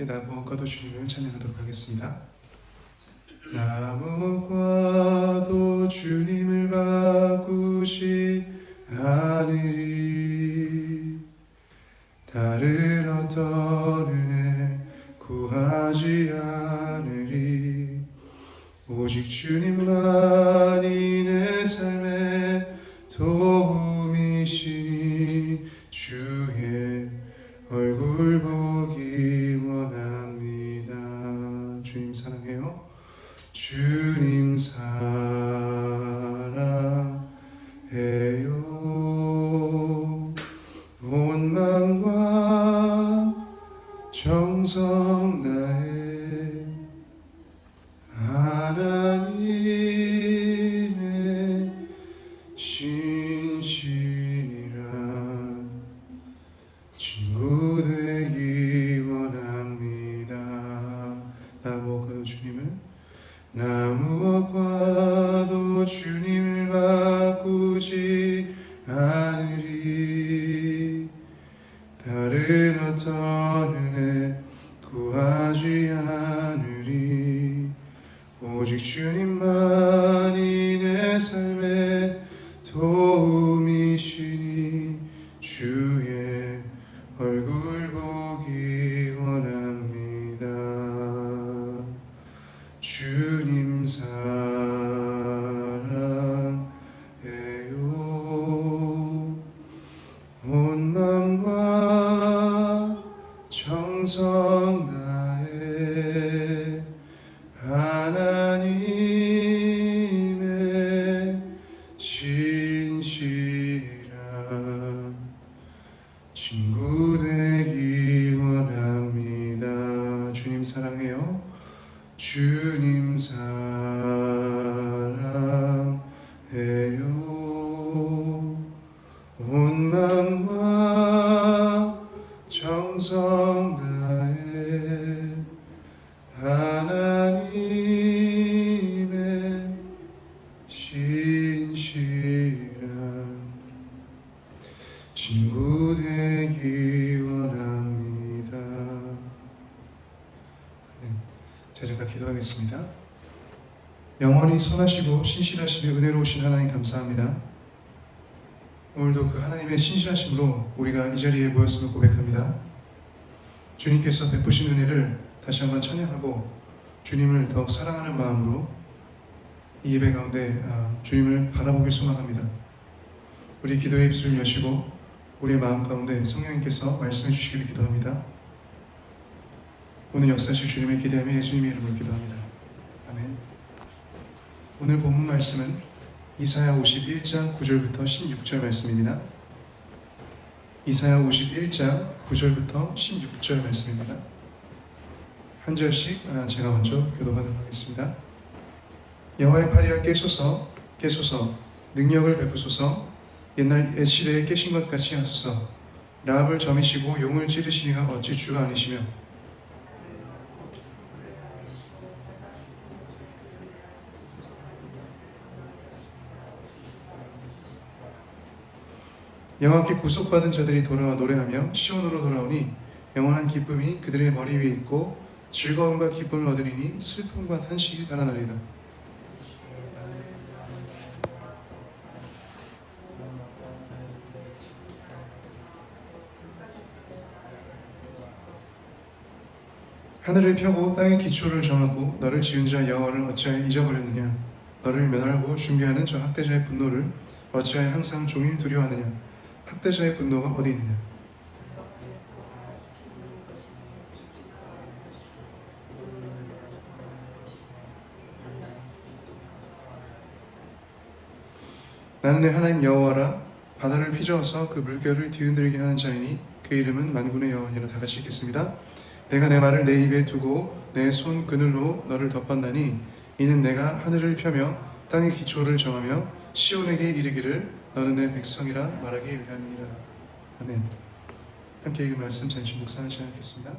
함께 나무와도 주님을 찬양하도록 하겠습니다. 나무와도 주님을 바꾸지 않으리. 다른 어떤 은혜 구하지 않으리. 오직 주님만이 내 삶의 도움이시니 주의 얼굴 보기 원합니다. 주님 사랑해요. 주님 사랑해요. 온 마음과 정성 다해 하나님의 신실한 친구 되기 원합니다. 나무와도 주님을 나무와도 주님을 바꾸지 않으리. 다른 어떤 은혜 구하지 않으리. 오직 주님만이 내 삶의 도움이시니 주의 얼굴 보기 원합니다. 주님 사랑해요. 온 마음과 정성 다해 하나님의 신실한 친구 되기 원합니다. 주님 사랑해요. 주님 사랑해요. 온 마음과 정성 다해 하나님의 신실한 친구 되기 원합니다. 자, 잠깐 기도하겠습니다. 영원히 선하시고 신실하시며 은혜로우신 하나님 감사합니다. 오늘도 그 하나님의 신실하심으로 우리가 이 자리에 모였음을 고백합니다. 주님께서 베푸신 은혜를 다시 한번 찬양하고 주님을 더욱 사랑하는 마음으로 이 예배 가운데 주님을 바라보길 소망합니다. 우리 기도의 입술을 여시고 우리의 마음 가운데 성령님께서 말씀해 주시기를 기도합니다. 오늘 역사하실 주님을 기대하며 예수님의 이름으로 기도합니다. 아멘. 오늘 본문 말씀은 이사야 51장 9절부터 16절 말씀입니다. 이사야 51장 9절부터 16절 말씀입니다. 한 절씩 제가 먼저 교독하도록 하겠습니다. 여호와의 팔이여 깨소서, 깨소서, 능력을 베푸소서. 옛날 옛 시대에 깨신 것 같이 하소서. 라합을 점이시고 용을 찌르시니가 어찌 주가 아니시며 여호와께 구속받은 자들이 돌아와 노래하며 시온으로 돌아오니 영원한 기쁨이 그들의 머리 위에 있고 즐거움과 기쁨을 얻으리니 슬픔과 탄식이 달아나리다. 하늘을 펴고 땅의 기초를 정하고 너를 지은 자 여호와를 어찌하여 잊어버렸느냐. 너를 멸하고 준비하는 저 학대자의 분노를 어찌하여 항상 종일 두려워하느냐. 학대자의 분노가 어디 있느냐. 나는 내 하나님 여호와라. 바다를 휘저어서 그 물결을 뒤흔들게 하는 자이니 그 이름은 만군의 여호와니라. 다 같이 읽겠습니다. 내가 내 말을 내 입에 두고 내 손 그늘로 너를 덮었나니 이는 내가 하늘을 펴며 땅의 기초를 정하며 시온에게 이르기를 너는 내 백성이라 말하기 위함이니라. 아멘. 함께 읽은 말씀 잠시 묵상하는 시간 갖겠습니다.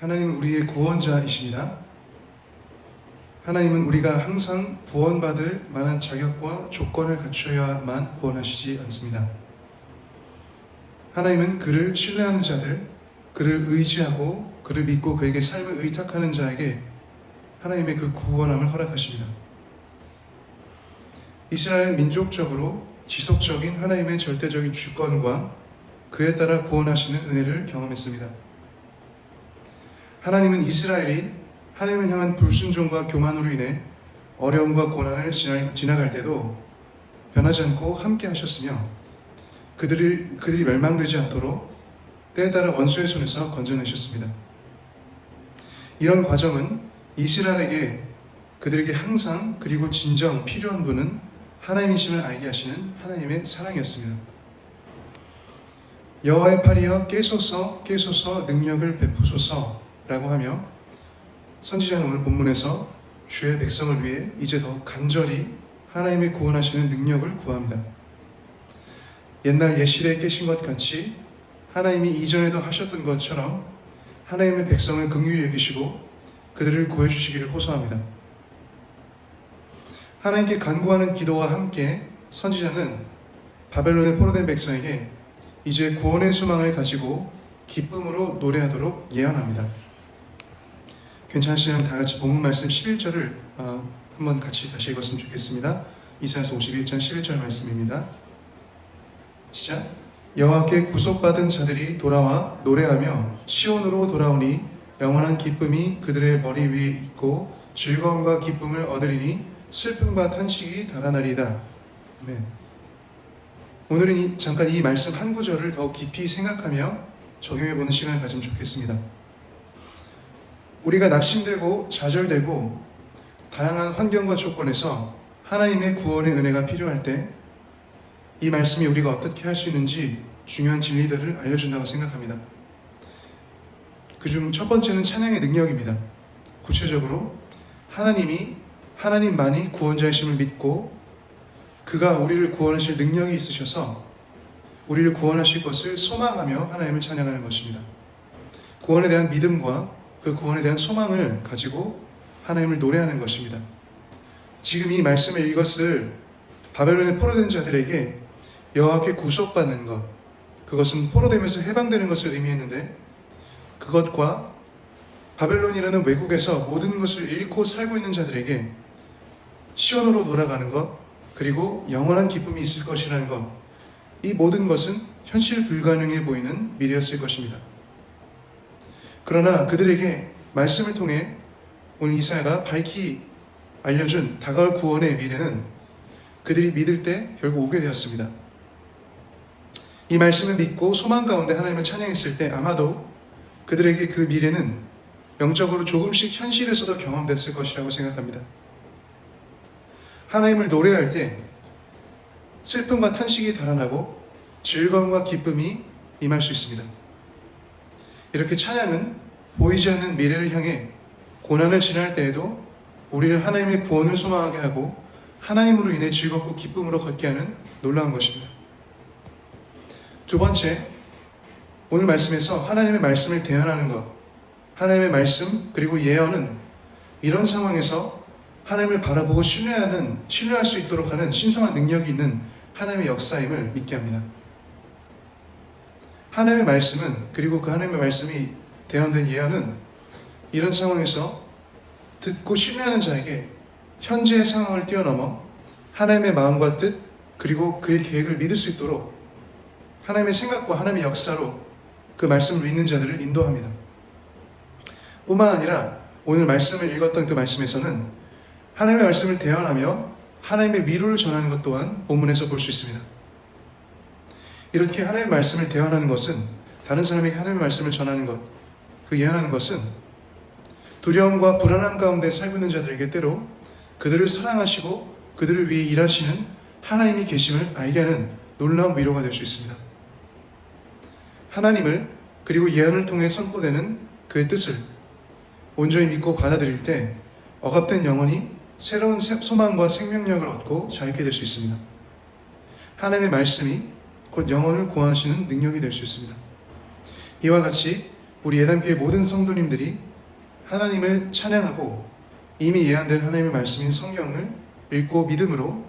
하나님은 우리의 구원자이십니다. 하나님은 우리가 항상 구원받을 만한 자격과 조건을 갖추어야만 구원하시지 않습니다. 하나님은 그를 신뢰하는 자들, 그를 의지하고 그를 믿고 그에게 삶을 의탁하는 자에게 하나님의 그 구원함을 허락하십니다. 이스라엘은 민족적으로 지속적인 하나님의 절대적인 주권과 그에 따라 구원하시는 은혜를 경험했습니다. 하나님은 이스라엘이 하나님을 향한 불순종과 교만으로 인해 어려움과 고난을 지나갈 때도 변하지 않고 함께 하셨으며 그들이 멸망되지 않도록 때에 따라 원수의 손에서 건져내셨습니다. 이런 과정은 이스라엘에게 그들에게 항상 그리고 진정 필요한 분은 하나님이심을 알게 하시는 하나님의 사랑이었습니다. 여호와의 팔이여 깨소서 깨소서 능력을 베푸소서 라고 하며 선지자는 오늘 본문에서 주의 백성을 위해 이제 더 간절히 하나님의 구원하시는 능력을 구합니다. 옛날 옛시대에 깨신 것 같이 하나님이 이전에도 하셨던 것처럼 하나님의 백성을 긍휼히 여기시고 그들을 구해주시기를 호소합니다. 하나님께 간구하는 기도와 함께 선지자는 바벨론에 포로된 백성에게 이제 구원의 소망을 가지고 기쁨으로 노래하도록 예언합니다. 괜찮으시면 다 같이 본문 말씀 11절을 한번 같이 다시 읽었으면 좋겠습니다. 이사야서 51장 11절 말씀입니다. 시작. 여호와께 구속받은 자들이 돌아와 노래하며 시온으로 돌아오니 영원한 기쁨이 그들의 머리 위에 있고 즐거움과 기쁨을 얻으리니 슬픔과 탄식이 달아나리이다. 아멘. 오늘은 잠깐 이 말씀 한 구절을 더 깊이 생각하며 적용해보는 시간을 가지면 좋겠습니다. 우리가 낙심되고 좌절되고 다양한 환경과 조건에서 하나님의 구원의 은혜가 필요할 때 이 말씀이 우리가 어떻게 할 수 있는지 중요한 진리들을 알려준다고 생각합니다. 그중 첫 번째는 찬양의 능력입니다. 구체적으로 하나님만이 구원자이심을 믿고 그가 우리를 구원하실 능력이 있으셔서 우리를 구원하실 것을 소망하며 하나님을 찬양하는 것입니다. 구원에 대한 믿음과 그 구원에 대한 소망을 가지고 하나님을 노래하는 것입니다. 지금 이 말씀을 읽었을 바벨론에 포로된 자들에게 여호와께 구속받는 것, 그것은 포로되면서 해방되는 것을 의미했는데 그것과 바벨론이라는 외국에서 모든 것을 잃고 살고 있는 자들에게 시온으로 돌아가는 것, 그리고 영원한 기쁨이 있을 것이라는 것, 이 모든 것은 현실 불가능해 보이는 미래였을 것입니다. 그러나 그들에게 말씀을 통해 오늘 이사야가 밝히 알려준 다가올 구원의 미래는 그들이 믿을 때 결국 오게 되었습니다. 이 말씀을 믿고 소망 가운데 하나님을 찬양했을 때 아마도 그들에게 그 미래는 영적으로 조금씩 현실에서도 경험됐을 것이라고 생각합니다. 하나님을 노래할 때 슬픔과 탄식이 달아나고 즐거움과 기쁨이 임할 수 있습니다. 이렇게 찬양은 보이지 않는 미래를 향해 고난을 지날 때에도 우리를 하나님의 구원을 소망하게 하고 하나님으로 인해 즐겁고 기쁨으로 걷게 하는 놀라운 것입니다. 두 번째, 오늘 말씀에서 하나님의 말씀을 대언하는 것, 하나님의 말씀 그리고 예언은 이런 상황에서 하나님을 바라보고 신뢰할 수 있도록 하는 신성한 능력이 있는 하나님의 역사임을 믿게 합니다. 하나님의 말씀은, 그리고 그 하나님의 말씀이 대언된 예언은 이런 상황에서 듣고 신뢰하는 자에게 현재의 상황을 뛰어넘어 하나님의 마음과 뜻 그리고 그의 계획을 믿을 수 있도록 하나님의 생각과 하나님의 역사로 그 말씀을 믿는 자들을 인도합니다. 뿐만 아니라 오늘 말씀을 읽었던 그 말씀에서는 하나님의 말씀을 대언하며 하나님의 위로를 전하는 것 또한 본문에서 볼 수 있습니다. 이렇게 하나님의 말씀을 대언하는 것은, 다른 사람에게 하나님의 말씀을 전하는 것, 그 예언하는 것은 두려움과 불안함 가운데 살고 있는 자들에게 때로 그들을 사랑하시고 그들을 위해 일하시는 하나님이 계심을 알게 하는 놀라운 위로가 될 수 있습니다. 하나님을 그리고 예언을 통해 선포되는 그의 뜻을 온전히 믿고 받아들일 때 억압된 영혼이 새로운 소망과 생명력을 얻고 자유케 될 수 있습니다. 하나님의 말씀이 곧 영혼을 구원하시는 능력이 될 수 있습니다. 이와 같이 우리 예단교회 모든 성도님들이 하나님을 찬양하고 이미 예언된 하나님의 말씀인 성경을 읽고 믿음으로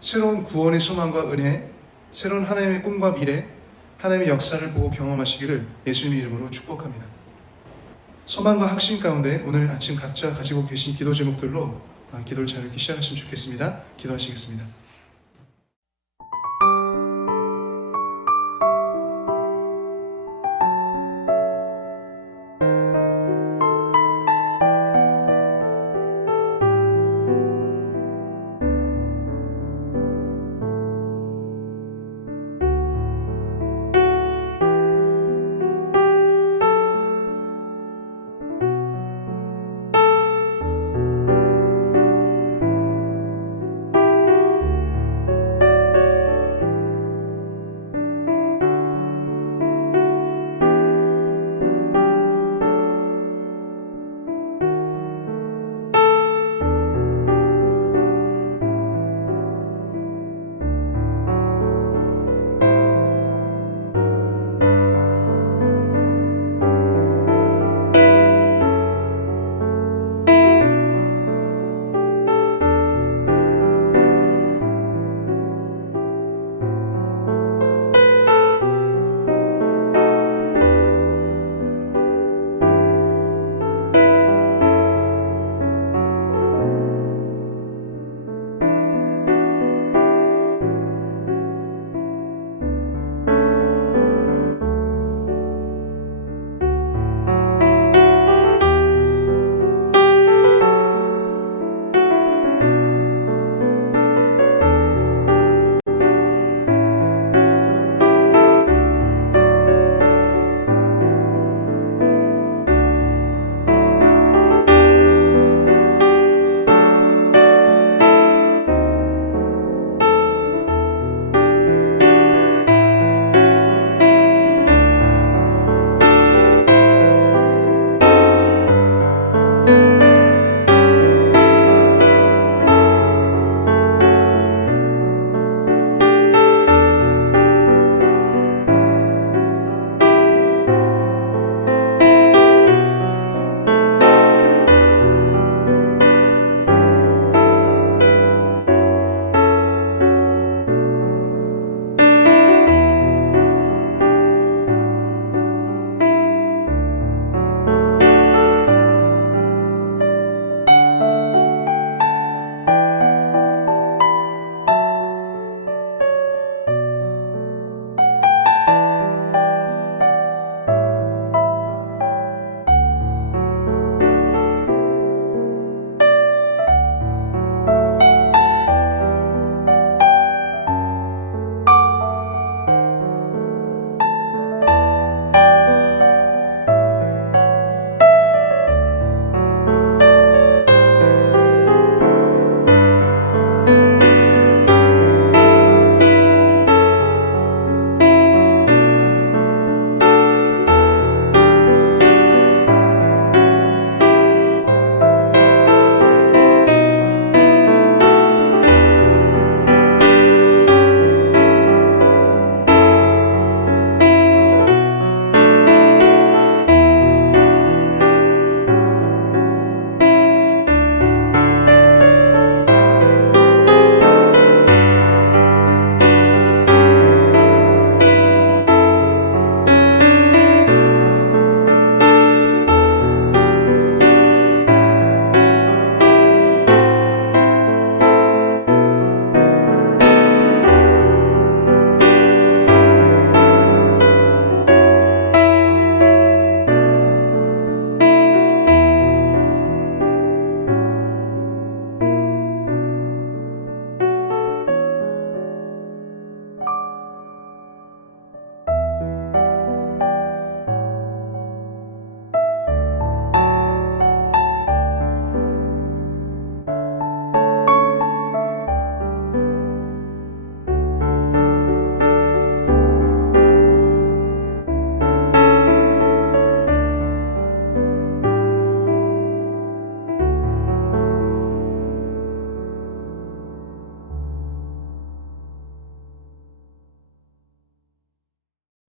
새로운 구원의 소망과 은혜, 새로운 하나님의 꿈과 미래, 하나님의 역사를 보고 경험하시기를 예수님의 이름으로 축복합니다. 소망과 확신 가운데 오늘 아침 각자 가지고 계신 기도 제목들로 기도를 잘 읽기 시작하시면 좋겠습니다. 기도하시겠습니다.